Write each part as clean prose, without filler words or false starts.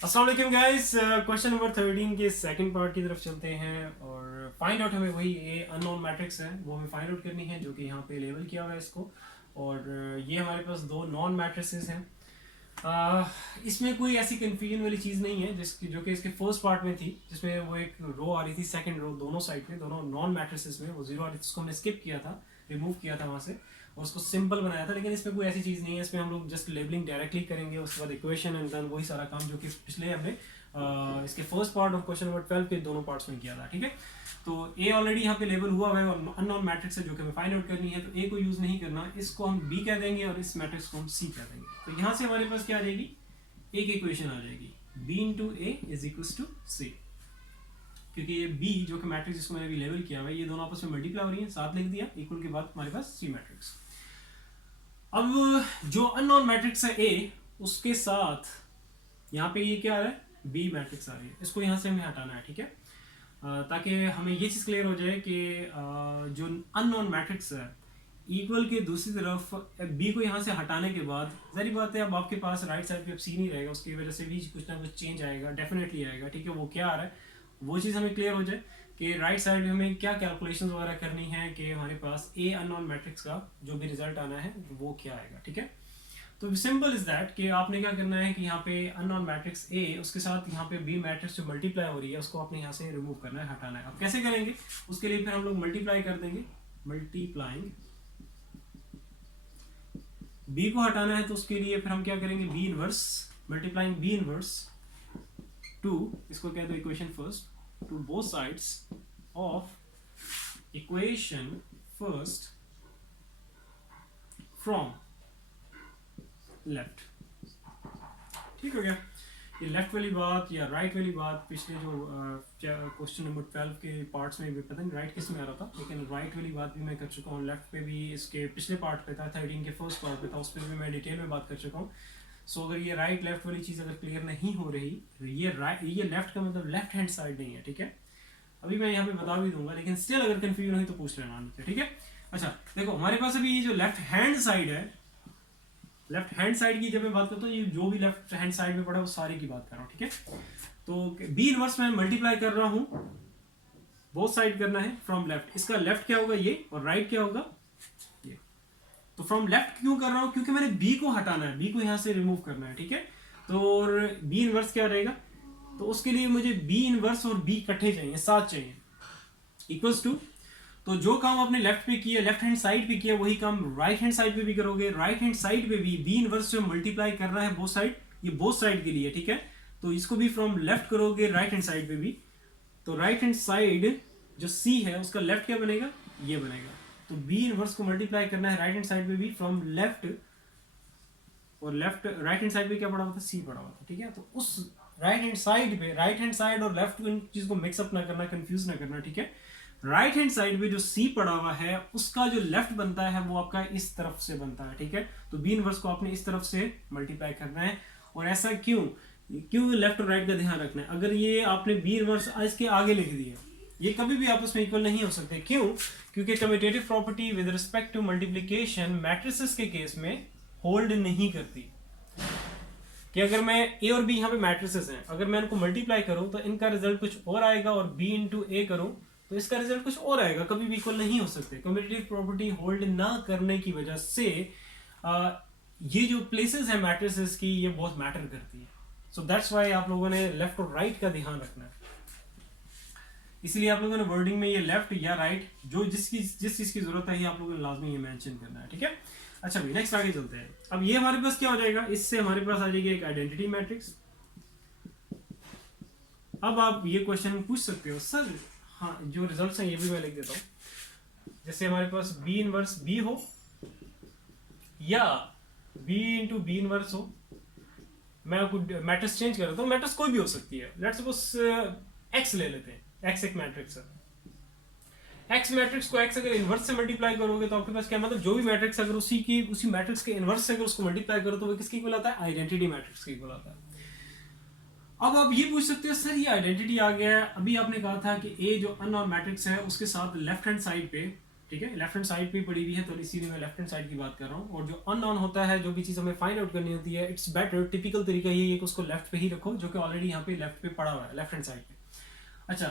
अस्सलाम वालेकुम guys. Question number 13 के सेकंड पार्ट की तरफ चलते हैं और फाइंड आउट हमें वही ए अननोन मैट्रिक्स है वो हमें फाइंड आउट करनी है जो कि यहाँ पे लेबल किया हुआ है इसको। और ये हमारे पास दो नॉन मैट्रिसेस हैं। इसमें कोई ऐसी कन्फ्यूजन वाली चीज़ नहीं है जिसकी जो कि इसके फर्स्ट पार्ट में थी, जिसमें वो एक रो आ रही थी, सेकंड रो दोनों साइड पे दोनों नॉन मैट्रिसेस में वो जीरो आ रही थी, उसको हमने स्किप किया था, रिमूव किया था वहाँ से और उसको सिंपल बनाया था। लेकिन इसमें कोई ऐसी चीज़ नहीं है, इसमें हम लोग जस्ट लेबलिंग डायरेक्टली करेंगे, उसके बाद इक्वेशन एंड देन वही सारा काम जो कि पिछले हमने इसके फर्स्ट पार्ट और क्वेश्चन नंबर 12 के दोनों पार्ट्स में किया था। ठीक है, तो ए ऑलरेडी यहाँ पे लेबल हुआ है और अननोन मैट्रिक्स है जो कि हमें फाइंड आउट करनी है, तो ए को यूज़ नहीं करना, इसको हम बी कह देंगे और इस मैट्रिक्स को हम सी कह देंगे। तो यहाँ से हमारे पास क्या आ जाएगी, एक इक्वेशन आ जाएगी, b into a is equal to c, क्योंकि ये b जो कि मैट्रिक्स जिसको मैंने अभी लेवल किया हुआ है ये दोनों आपस में मल्टीप्लाई हो रही है, साथ लिख दिया, इक्वल के बाद हमारे पास सी मैट्रिक्स। अब जो अननोन मैट्रिक्स है a, उसके साथ यहाँ पे ये क्या आ रहा है, b मैट्रिक्स आ रही है, इसको यहाँ से हमें हटाना है। ठीक है, ताकि हमें ये चीज़ क्लियर हो जाए कि जो अननोन मैट्रिक्स है इक्वल के दूसरी तरफ बी को यहाँ से हटाने के बाद जहरी बात है अब आपके पास राइट साइड पे अब सी नहीं रहेगा, उसकी वजह से भी कुछ ना कुछ चेंज आएगा, डेफिनेटली आएगा। ठीक है, वो क्या आ रहा है वो चीज़ हमें क्लियर हो जाए कि राइट साइड में हमें क्या कैलकुलेशन वगैरह करनी है कि हमारे पास ए अननोन मैट्रिक्स का जो भी रिजल्ट आना है वो क्या आएगा। ठीक है, तो सिंपल इज दैट कि आपने क्या करना है कि यहाँ पे अननोन मैट्रिक्स ए उसके साथ यहाँ पे बी मैट्रिक्स जो मल्टीप्लाई हो रही है उसको आपने यहाँ से रिमूव करना है, हटाना है। अब कैसे करेंगे, उसके लिए फिर हम लोग मल्टीप्लाई कर देंगे, मल्टीप्लाइंग b को हटाना है तो उसके लिए फिर हम क्या करेंगे, b inverse multiplying b inverse to, इसको कह दो equation first, to both sides of equation first from left. ठीक हो गया, ये लेफ्ट वाली बात या राइट वाली बात पिछले जो क्वेश्चन नंबर 12 के पार्ट्स में भी पता नहीं राइट किस में आ रहा था, लेकिन राइट वाली बात भी मैं कर चुका हूँ, लेफ्ट पे भी इसके पिछले पार्ट पे था, 13 के फर्स्ट पार्ट पे था, उस पर भी मैं डिटेल में बात कर चुका हूँ। सो अगर ये राइट लेफ्ट वाली चीज़ अगर क्लियर नहीं हो रही, ये राइट ये लेफ्ट का मतलब लेफ्ट हैंड साइड नहीं है। ठीक है, अभी मैं यहाँ पे बता भी दूंगा, लेकिन स्टिल अगर कन्फ्यूजन हुई तो पूछ लेना नीचे। ठीक है, अच्छा देखो हमारे पास अभी ये जो लेफ्ट हैंड साइड है, लेफ्ट हैंड साइड की जब मैं बात करता हूँ, ये जो भी लेफ्ट हैंड साइड में पड़ा है वो सारे की बात कर रहा हूँ। ठीक है, तो बी इनवर्स में मल्टीप्लाई कर रहा हूँ, बोथ साइड करना है फ्रॉम लेफ्ट, इसका लेफ्ट क्या होगा ये और राइट क्या होगा ये। तो फ्रॉम लेफ्ट क्यों कर रहा हूँ, क्योंकि मैंने बी को हटाना है, बी को यहाँ से रिमूव करना है। ठीक है, तो बी इनवर्स क्या रहेगा, तो उसके लिए मुझे बी इनवर्स और बी इकट्ठे चाहिए, साथ चाहिए, इक्वल्स टू, तो जो काम आपने लेफ्ट पे किया, लेफ्ट हैंड साइड पे किया, वही काम राइट हैंड साइड पे भी करोगे। राइट हैंड साइड पे भी बी इनवर्स जो मल्टीप्लाई कर रहा है बोथ साइड, ये बोथ साइड के लिए। ठीक है, तो इसको भी फ्रॉम लेफ्ट करोगे राइट हैंड साइड पे भी, तो राइट हैंड साइड जो सी है उसका लेफ्ट क्या बनेगा, ये बनेगा। तो बी इनवर्स को मल्टीप्लाई करना है राइट हैंड साइड पे भी फ्रॉम लेफ्ट, और लेफ्ट राइट हैंड साइड पे क्या पड़ा हुआ था, सी पड़ा हुआ था। ठीक है, तो उस राइट हैंड साइड पे, राइट हैंड साइड और लेफ्ट इन चीज को मिक्सअप ना करना, कंफ्यूज ना करना। ठीक है, राइट हैंड साइड पे जो सी पड़ा हुआ है उसका जो लेफ्ट बनता है वो आपका इस तरफ से बनता है। ठीक है, तो बी इनवर्स को आपने इस तरफ से मल्टीप्लाई करना है। और ऐसा क्यों क्यों लेफ्ट और राइट का ध्यान रखना है, अगर ये आपने बी इनवर्स इसके आगे लिख दिया, ये कभी भी आपस में इक्वल नहीं हो सकते। क्यों, क्योंकि commutative property with respect to multiplication matrices के केस में होल्ड नहीं करती, कि अगर मैं ए और बी यहाँ पे मैट्रिसेस हैं, अगर मैं इनको मल्टीप्लाई करूं तो इनका रिजल्ट कुछ और आएगा, और बी इंटू ए करूं तो इसका रिजल्ट कुछ और आएगा, कभी भी इक्वल नहीं हो सकते। कम्यूटेटिव प्रॉपर्टी होल्ड ना करने की वजह से ये जो प्लेसेस है मैट्रिसेस की ये बहुत मैटर करती है। सो दैट्स वाई आप लोगों ने लेफ्ट और राइट का ध्यान रखना है, इसलिए आप लोगों ने वर्डिंग में ये लेफ्ट या राइट जो जिस चीज की जरूरत है आप लोगों ने लाजमी ये मेंशन करना है। ठीक है, अच्छा भाई नेक्स्ट आगे चलते हैं। अब ये हमारे पास क्या हो जाएगा, इससे हमारे पास आ जाएगी एक आइडेंटिटी मैट्रिक्स। अब आप ये क्वेश्चन पूछ सकते हो सर, हाँ जो रिजल्ट्स हैं ये भी मैं लिख देता हूँ, जैसे हमारे पास बी इनवर्स बी हो या बी इंटू बी इनवर्स हो, मैं आपको मैट्रिक्स चेंज कर देता हूँ, मैट्रिक्स कोई भी हो सकती है, लेट्स सपोज एक्स ले लेते हैं, एक्स एक मैट्रिक्स है, एक्स मैट्रिक्स को एक्स अगर इनवर्स से मल्टीप्लाई करोगे तो आपके पास क्या मतलब, जो भी मैट्रिक्स अगर उसी मैट्रिक्स के इनवर्स से अगर उसको मल्टीप्लाई करो तो वो किसकी इक्वल आता है, आइडेंटिटी मैट्रिक्स की इक्वल आता है। अब आप ये पूछ सकते हो सर ये आइडेंटिटी आ गया है, अभी आपने कहा था कि ए जो अननोन मैट्रिक्स है उसके साथ लेफ्ट हैंड साइड पे ठीक है, लेफ्ट हैंड साइड पे पड़ी हुई है तो इसीलिए मैं लेफ्ट हैंड साइड की बात कर रहा हूँ। और जो अननोन होता है, जो भी चीज़ हमें फाइंड आउट करनी होती है, इट्स बेटर, टिपिकल तरीका यही है कि उसको लेफ्ट पे ही रखो, जो कि ऑलरेडी यहाँ पे लेफ्ट पे पड़ा हुआ है, लेफ्ट हैंड साइड पे। अच्छा,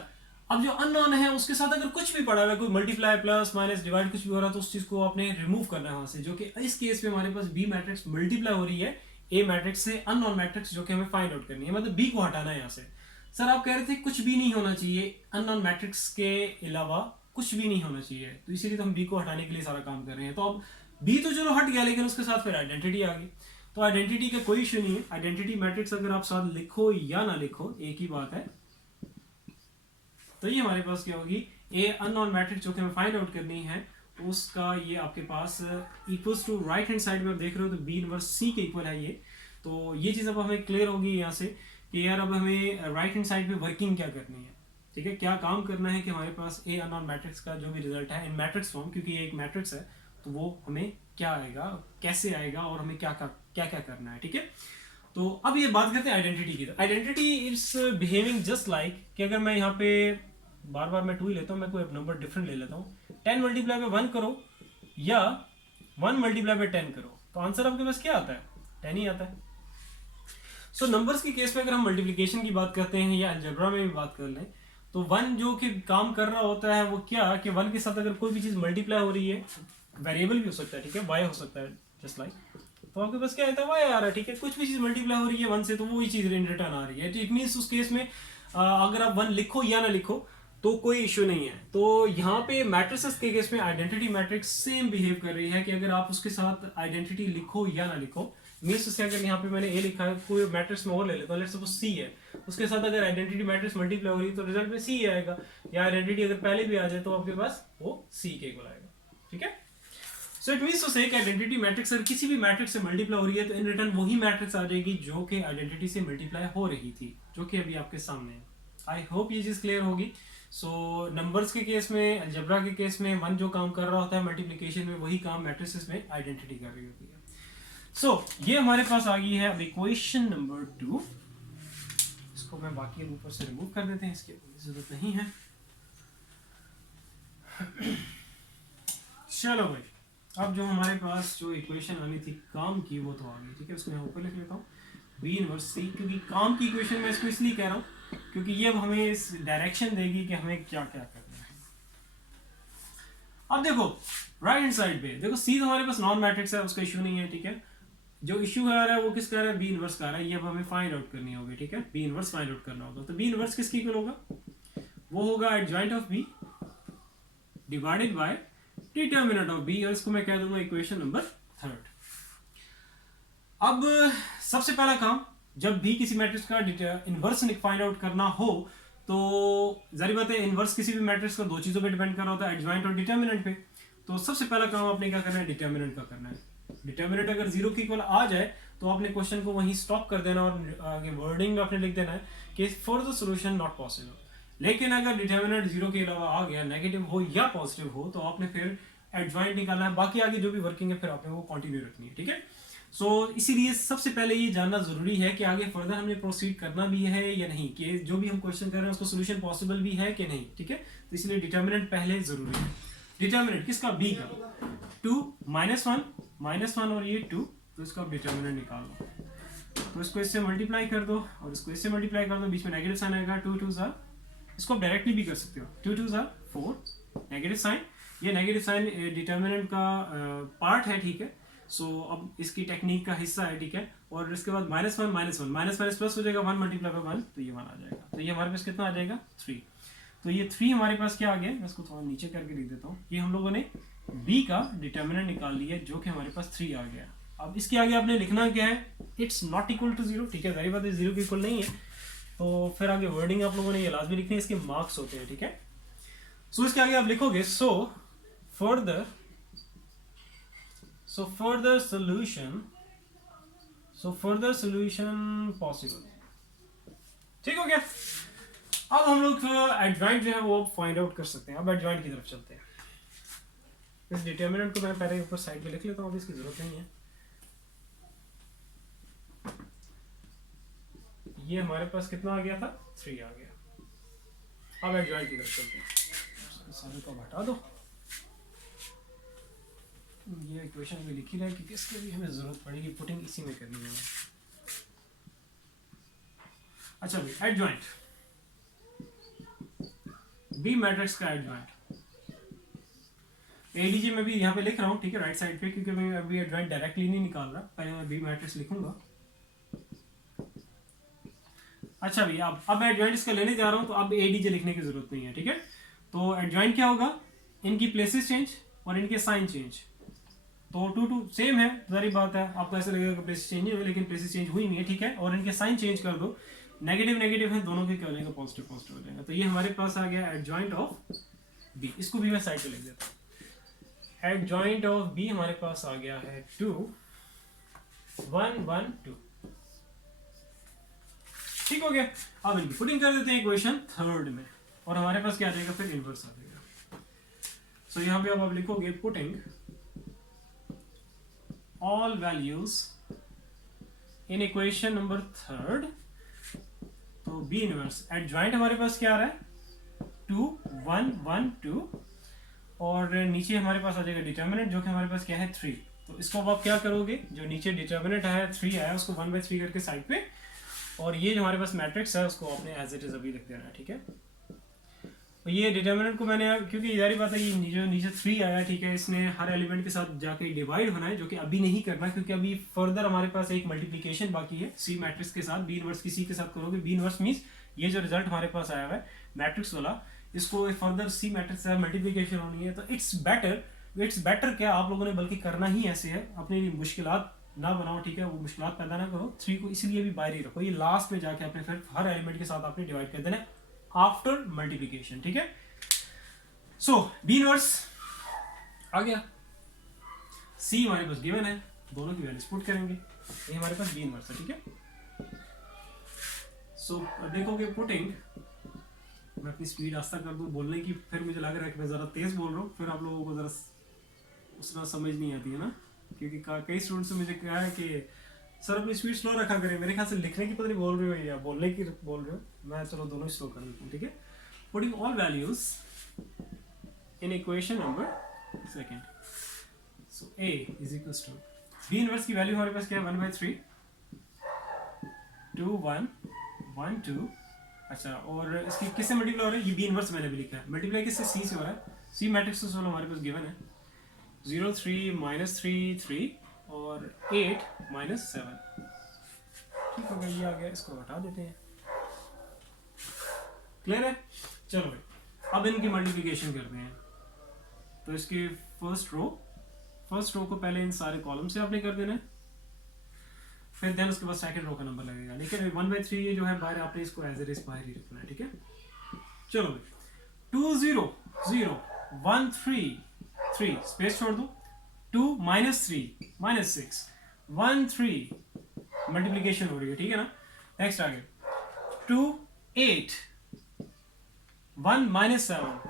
अब जो अननोन है उसके साथ अगर कुछ भी पड़ा हुआ है, कोई मल्टीप्लाई, प्लस, माइनस, डिवाइड कुछ भी हो रहा है, तो उस चीज़ को आपने रिमूव करना है वहाँ से, जो कि इस केस में हमारे पास बी मैट्रिक्स मल्टीप्लाई हो रही है ए मैट्रिक्स से, अननोन मैट्रिक्स जो कि हमें फाइंड आउट करनी है, मतलब बी को हटाना है यहाँ से। सर आप कह रहे थे कुछ भी नहीं होना चाहिए, अननोन मैट्रिक्स के अलावा कुछ भी नहीं होना चाहिए, तो इसीलिए तो हम बी को हटाने के लिए सारा काम कर रहे हैं। तो अब बी तो चलो हट गया, लेकिन उसके साथ फिर आइडेंटिटी आ गई। तो आइडेंटिटी का कोई इशू नहीं है, आइडेंटिटी मैट्रिक्स अगर आप साथ लिखो या ना लिखो एक ही बात है। तो ये हमारे पास क्या होगी, ए अननोन मैट्रिक्स जो कि हमें फाइंड आउट करनी है, उसका ये आपके पास equals to right hand side में आप देख रहे हो तो बी इनवर्स सी के इक्वल है ये। तो ये चीज़ अब हमें क्लियर होगी यहाँ से कि यार अब हमें राइट हैंड साइड पे वर्किंग क्या करनी है, ठीक है, क्या काम करना है कि हमारे पास ए अननोन मैट्रिक्स का जो भी रिजल्ट है इन मैट्रिक्स फॉर्म, क्योंकि ये एक मैट्रिक्स है, तो वो हमें क्या आएगा, कैसे आएगा, और हमें क्या क्या क्या करना है, ठीक है। तो अब ये बात करते हैं आइडेंटिटी की। Identity is behaving just like कि अगर मैं यहाँ पे बार बार मैं 2 ही लेता हूँ, मैं कोई नंबर डिफरेंट ले लेता हूँ, 10 मल्टीप्लाई बाय 1 करो या 1 मल्टीप्लाई बाय 10 करो, तो आंसर आपके पास क्या आता है, 10 ही आता है। सो नंबर्स की केस में अगर हम मल्टीप्लिकेशन की बात करते हैं या अलजेब्रा में भी बात कर लें, तो 1 जो कि काम कर रहा होता है वो क्या कि 1 के साथ अगर कोई भी चीज़ मल्टीप्लाई हो रही है, वेरिएबल भी हो सकता है, ठीक है, y हो सकता है जस्ट लाइक, तो आपके पास क्या आता है, y आ रहा है, ठीक है, कुछ भी चीज़ मल्टीप्लाई हो रही है 1 से तो वही चीज़ रिटर्न आ रही है। तो इट मीन्स उस केस में अगर आप 1 लिखो या ना लिखो तो कोई इश्यू नहीं है। तो यहाँ पे मैट्रिसेस के केस में आइडेंटिटी मैट्रिक्स सेम बिहेव कर रही है कि अगर आप उसके साथ आइडेंटिटी लिखो या ना लिखो, मीन्स उससे अगर यहाँ पे मैंने ए लिखा है, कोई मैट्रिक्स में और ले लेता हूँ, लेट्स सपोज सी है, उसके साथ अगर आइडेंटिटी मैट्रिक्स मल्टीप्लाई हो रही है तो रिजल्ट में सी आएगा, या आइडेंटिटी अगर पहले भी आ जाए तो आपके पास वो सी के इक्वल आएगा, ठीक है। सो इट मीन्स टू से आइडेंटिटी मैट्रिक्स अगर किसी भी मैट्रिक्स से मल्टीप्लाई हो रही है तो इन रिटर्न वही मैट्रिक्स आ जाएगी जो कि आइडेंटिटी से मल्टीप्लाई हो रही थी, जो कि अभी आपके सामने है। आई होप ये चीज़ क्लियर होगी। सो नंबर्स के केस में, अलजेब्रा के केस में 1 जो काम कर रहा होता है मल्टीप्लिकेशन में, वही काम मैट्रिसेस में आइडेंटिटी कर रही होती है। सो ये हमारे पास आ गई है अब इक्वेशन नंबर 2। इसको मैं बाकी ऊपर से रिमूव कर देते हैं, इसकी जरूरत नहीं है। चलो भाई, अब जो हमारे पास जो इक्वेशन आनी थी काम की वो तो आ गई, ठीक है, उसको मैं ऊपर लिख लेता हूँ बी इनवर्स सी, क्योंकि काम की इक्वेशन मैं इसको इसलिए कह रहा हूँ क्योंकि ये अब हमें इस डायरेक्शन देगी कि हमें क्या क्या करना है। अब देखो राइट हैंड साइड पे देखो, सी तो हमारे पास नॉन मैट्रिक्स है, उसका इशू नहीं है, ठीक है। जो इशू आ रहा है वो किसका आ रहा है, बी इनवर्स का आ रहा है, ये अब हमें फाइंड आउट करनी होगी, ठीक है, बी इनवर्स फाइंड आउट करना होगा। तो बी इनवर्स किसकी इक्वल होगा, वो होगा adjoint of B divided by determinant of B, और इसको मैं कह दूंगा इक्वेशन नंबर 3। अब सबसे पहला काम, जब भी किसी मैट्रिक्स का इनवर्स फाइंड आउट करना हो तो जारी बात है इनवर्स किसी भी मैट्रिक्स का 2 चीज़ों पे डिपेंड कर रहा होता है, एडजॉइंट और डिटर्मिनेंट पे। तो सबसे पहला काम आपने क्या करना है, डिटर्मिनेंट का करना है। डिटर्मिनेंट अगर 0 के इक्वल आ जाए तो आपने क्वेश्चन को वहीं स्टॉप कर देना और आगे वर्डिंग आपने लिख देना है कि for the solution not possible. लेकिन अगर डिटर्मिनेंट 0 के अलावा आ गया, नेगेटिव हो या पॉजिटिव हो, तो आपने फिर एडजॉइंट निकालना है, बाकी आगे जो भी वर्किंग है फिर आपने वो कंटिन्यू रखनी है, ठीक है। सो इसीलिए सबसे पहले ये जानना जरूरी है कि आगे फर्दर हमने प्रोसीड करना भी है या नहीं, कि जो भी हम क्वेश्चन कर रहे हैं उसको सोल्यूशन पॉसिबल भी है कि नहीं, ठीक है। तो इसलिए डिटर्मिनेंट पहले जरूरी है। डिटर्मिनेंट किसका, बी का, 2 -1 और ये 2, तो इसका डिटर्मिनेंट निकाल लो। तो इसको इससे मल्टीप्लाई कर दो और इसको इससे मल्टीप्लाई कर दो, बीच में नेगेटिव साइन आएगा, 2 2 ज़ा, इसको आप डायरेक्टली भी कर सकते हो, 2 2 ज़ा 4, नेगेटिव साइन, ये नेगेटिव साइन डिटर्मिनेंट का पार्ट है, ठीक है। सो अब इसकी टेक्निक का हिस्सा है, ठीक है। और इसके बाद -1 -1 माइनस प्लस हो जाएगा, 1 मल्टीप्लाई बाय 1, तो ये 1 आ जाएगा। तो ये हमारे पास कितना आ जाएगा, 3। तो ये 3 हमारे पास क्या आ गया, मैं इसको थोड़ा नीचे करके लिख देता हूँ। ये हम लोगों ने बी का डिटर्मिनेंट निकाल लिया जो कि हमारे पास 3 आ गया। अब इसके आगे आपने लिखना क्या है, इट्स नॉट इक्वल टू 0, ठीक है, जाहिर बात है 0 के इक्वल नहीं है, तो फिर आगे वर्डिंग आप लोगों ने ये लाजमी लिखनी है, इसके मार्क्स होते हैं, ठीक है। सो इसके आगे आप लिखोगे further solution possible, ठीक हो गया। अब हम लोग एडजॉइंट जो है वो फाइंड आउट कर सकते हैं। अब एडजॉइंट की तरफ चलते हैं। इस डिटर्मिनेंट को मैं पहले ऊपर साइड पे लिख लेता हूँ, अब इसकी जरूरत नहीं है। ये हमारे पास कितना आ गया था, 3 आ गया। अब एडजॉइंट की तरफ चलते हैं, सारे को हटा दो। ये इक्वेशन भी लिखी रहे क्योंकि इसके भी हमें ज़रूरत पड़ेगी, पुटिंग इसी में करनी है। अच्छा भाई, एडजॉइंट, बी मैट्रिक्स का एडजॉइंट एडीजे में भी यहाँ पे लिख रहा हूँ, ठीक है, राइट साइड पे, क्योंकि मैं अभी एडजॉइंट डायरेक्टली नहीं निकाल रहा, पहले मैं बी मैट्रिक्स लिखूंगा। अच्छा भैया, अब एडजॉइंट इसका लेने जा रहा हूँ, तो अब एडीजे लिखने की जरूरत नहीं है, ठीक है। तो एडजॉइंट क्या होगा, इनकी प्लेसेस चेंज और इनके साइन चेंज, तो टू टू सेम है, सारी बात है, आपको ऐसा लगेगा कि प्लेसेस चेंज हुई, लेकिन प्लेसेस चेंज हुई नहीं है, ठीक है। और इनके साइन चेंज कर दो, नेगेटिव नेगेटिव है, दोनों के क्या हो जाएगा, पॉजिटिव पॉजिटिव हो जाएगा। तो ये हमारे पास आ गया एडजॉइंट ऑफ बी, इसको भी मैं साइड पे लिख देता हूँ। एडजॉइंट ऑफ बी हमारे पास आ गया है 2 1 1 2, ठीक हो गया। अब इनकी पुटिंग कर देते हैं इक्वेशन थर्ड में, और हमारे पास क्या आ जाएगा, फिर इनवर्स आ जाएगा। सो यहाँ पे अब आप लिखोगे putting all values in equation number third, तो बी इनवर्स एडजॉइंट हमारे पास क्या आ रहा है, 2 1 1 2, और नीचे हमारे पास आ जाएगा डिटर्मिनेंट, जो कि हमारे पास क्या है 3। तो इसको अब आप क्या करोगे, जो नीचे डिटर्मिनेंट आया 3 आया, उसको 1/3 करके साइड पे, और ये जो हमारे पास मैट्रिक्स है उसको आपने एज इट इज अभी लिख देना है, ठीक है। तो ये डिटर्मिनेंट को मैंने, क्योंकि जारी बात है ये जो नीचे 3 आया, ठीक है, इसने हर एलिमेंट के साथ जाके डिवाइड होना है, जो कि अभी नहीं करना, क्योंकि अभी फर्दर हमारे पास एक मल्टीप्लिकेशन बाकी है सी मैट्रिक्स के साथ, बी इनवर्स की सी के साथ करोगे। बी इनवर्स मींस ये जो रिजल्ट हमारे पास आया हुआ है मैट्रिक्स वाला, इसको फर्दर सी मैट्रिक्स से मल्टीप्लिकेशन होनी है। तो इट्स बेटर क्या आप लोगों ने बल्कि करना ही ऐसे है, अपने लिए मुश्किलात ना बनाओ, ठीक है, वो मुश्किलात पैदा ना करो। 3 को इसलिए भी बाहर ही रखो, ये लास्ट में जाके आपने फिर हर एलिमेंट के साथ आपने डिवाइड कर देना आफ्टर मल्टीप्लिकेशन, ठीक है। सो बी इनवर्स आ गया, सी हमारे पास गिवन है, दोनों की वैल्यूज पुट करेंगे, ये हमारे पास बी इनवर्स है, ठीक है। सो देखोगे पुटिंग, मैं अपनी स्पीड आस्ता कर दूं बोलने की, फिर मुझे लग रहा है कि मैं ज़रा तेज़ बोल रहा हूँ, फिर आप लोगों को ज़रा उसका समझ नहीं आती है ना, क्योंकि कई स्टूडेंट्स ने मुझे कहा है कि सर अपनी स्पीड स्लो रखा करें। मेरे ख्याल से लिखने की पता नहीं बोल रहे हो या बोलने की बोल रहे हो, मैं चलो दोनों ही स्लो कर देता हूँ, ठीक है। Putting all values in equation number second, so A is equals to B inverse की वैल्यू हमारे पास क्या है, 1/3 2 1 1 2। अच्छा, और इसकी किससे मल्टीप्लाई हो रहा है, ये बी इनवर्स मैंने भी लिखा है, मल्टीप्लाई किससे, सी से हो रहा है। सी मैट्रिक्स तो सोलो हमारे पास गिवन है, 0 3 -3 3 और 8 -7, ठीक हो गया, ये आ गया, इसको हटा देते हैं, क्लियर है। चलो भाई, अब इनकी मल्टीप्लिकेशन करते हैं। तो इसकी फर्स्ट रो को पहले इन सारे कॉलम से आपने कर देना है, फिर देन उसके बाद सेकंड रो का नंबर लगेगा, लेकिन 1/3 ये जो है बाहर, आपने इसको एज इट इज बाहर ही रखना है, ठीक है। चलो भाई, 2 0 0 1 3 3 स्पेस छोड़ दो, 2 -3 -6 1 3, मल्टीप्लिकेशन हो रही है, ठीक है ना। नेक्स्ट आगे 2 8 1 -7,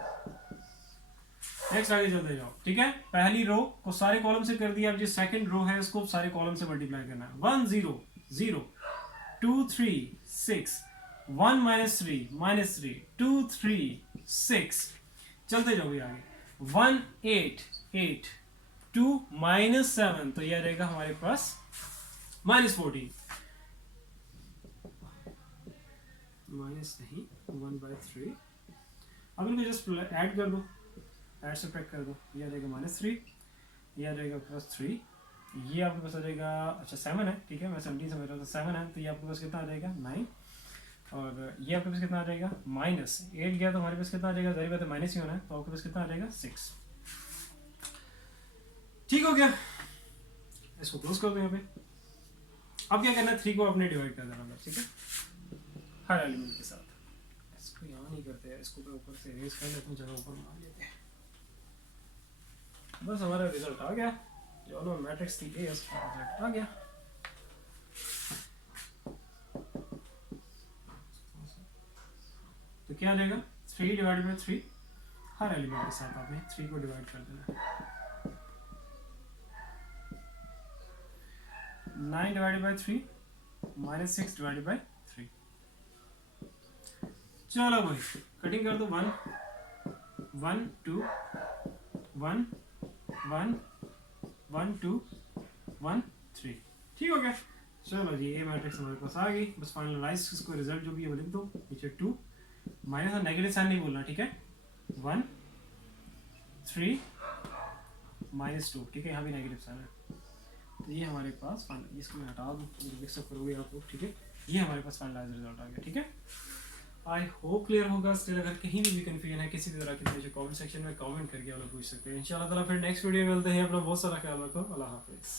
नेक्स्ट आगे चलते जाओ, ठीक है। पहली रो को सारे कॉलम से कर दिया, अब जो सेकंड रो है उसको सारे कॉलम से मल्टीप्लाई करना है, 1 0 0 2 3 6 1 -3 2 3 6, चलते जाओ आगे 1 8 8 2 -7, तो यह रहेगा हमारे पास -14, माइनस नहीं 1/3। अब इनको जस्ट ऐड कर दो, ऐड सब्ट्रैक्ट कर दो, ये आ जाएगा -3, ये आ जाएगा +3, ये आपके पास आ जाएगा, अच्छा 7 है, ठीक है, मैं 17 समझ रहा था, 7 है, तो ये आपके पास कितना आ जाएगा 9, और ये आपके पास कितना आ जाएगा -8 गया, तो हमारे पास कितना आ जाएगा, जाहिर बात है माइनस ही होना है, तो आपके पास कितना आ जाएगा 6, ठीक हो गया। इसको क्लोज कर दो यहाँ पे। अब क्या करना है, 3 को आपने डिवाइड कर देना, ठीक है, हर एलिमेंट के साथ। इसको यहाँ नहीं करते हैं, इसको ऊपर से इरेज कर लेते हैं, जगह ऊपर मान लेते हैं, बस हमारा रिजल्ट आ गया, जो नो मैट्रिक्स थी ए, उसका रिजल्ट आ गया। तो क्या आ जाएगा, 3 / 3, हर एलिमेंट के साथ आपने 3 को डिवाइड कर देना है, 9 / 3 -6 / 3। चलो भाई कटिंग कर दो, 1 1 2 1 1 1 2 1 3। ठीक हो गया। चलो जी ए मैट्रिक्स हमारे पास आ गई। बस फाइनलाइज इसको रिजल्ट जो भी है वो लिख दो नीचे। 2 माइनस और नेगेटिव साइन नहीं बोलना, ठीक है। 1 3 -2, ठीक है। यहाँ भी नेगेटिव साइन है, तो ये हमारे पास फाइनल, इसको मैं हटा दूँ, मिक्सअप करोगे आप लोग, ठीक है। ये हमारे पास फाइनलाइज रिजल्ट आ गया, ठीक है। आई होप क्लियर होगा। स्टिल अगर कहीं भी कन्फ्यूजन है किसी भी तरह की, मुझे कमेंट सेक्शन में कमेंट करके आप लोग पूछ सकते हैं। इंशाल्लाह ताला फिर नेक्स्ट वीडियो में मिलते हैं। अपना बहुत सारा ख्याल रखो। अल्लाह हाफिज़।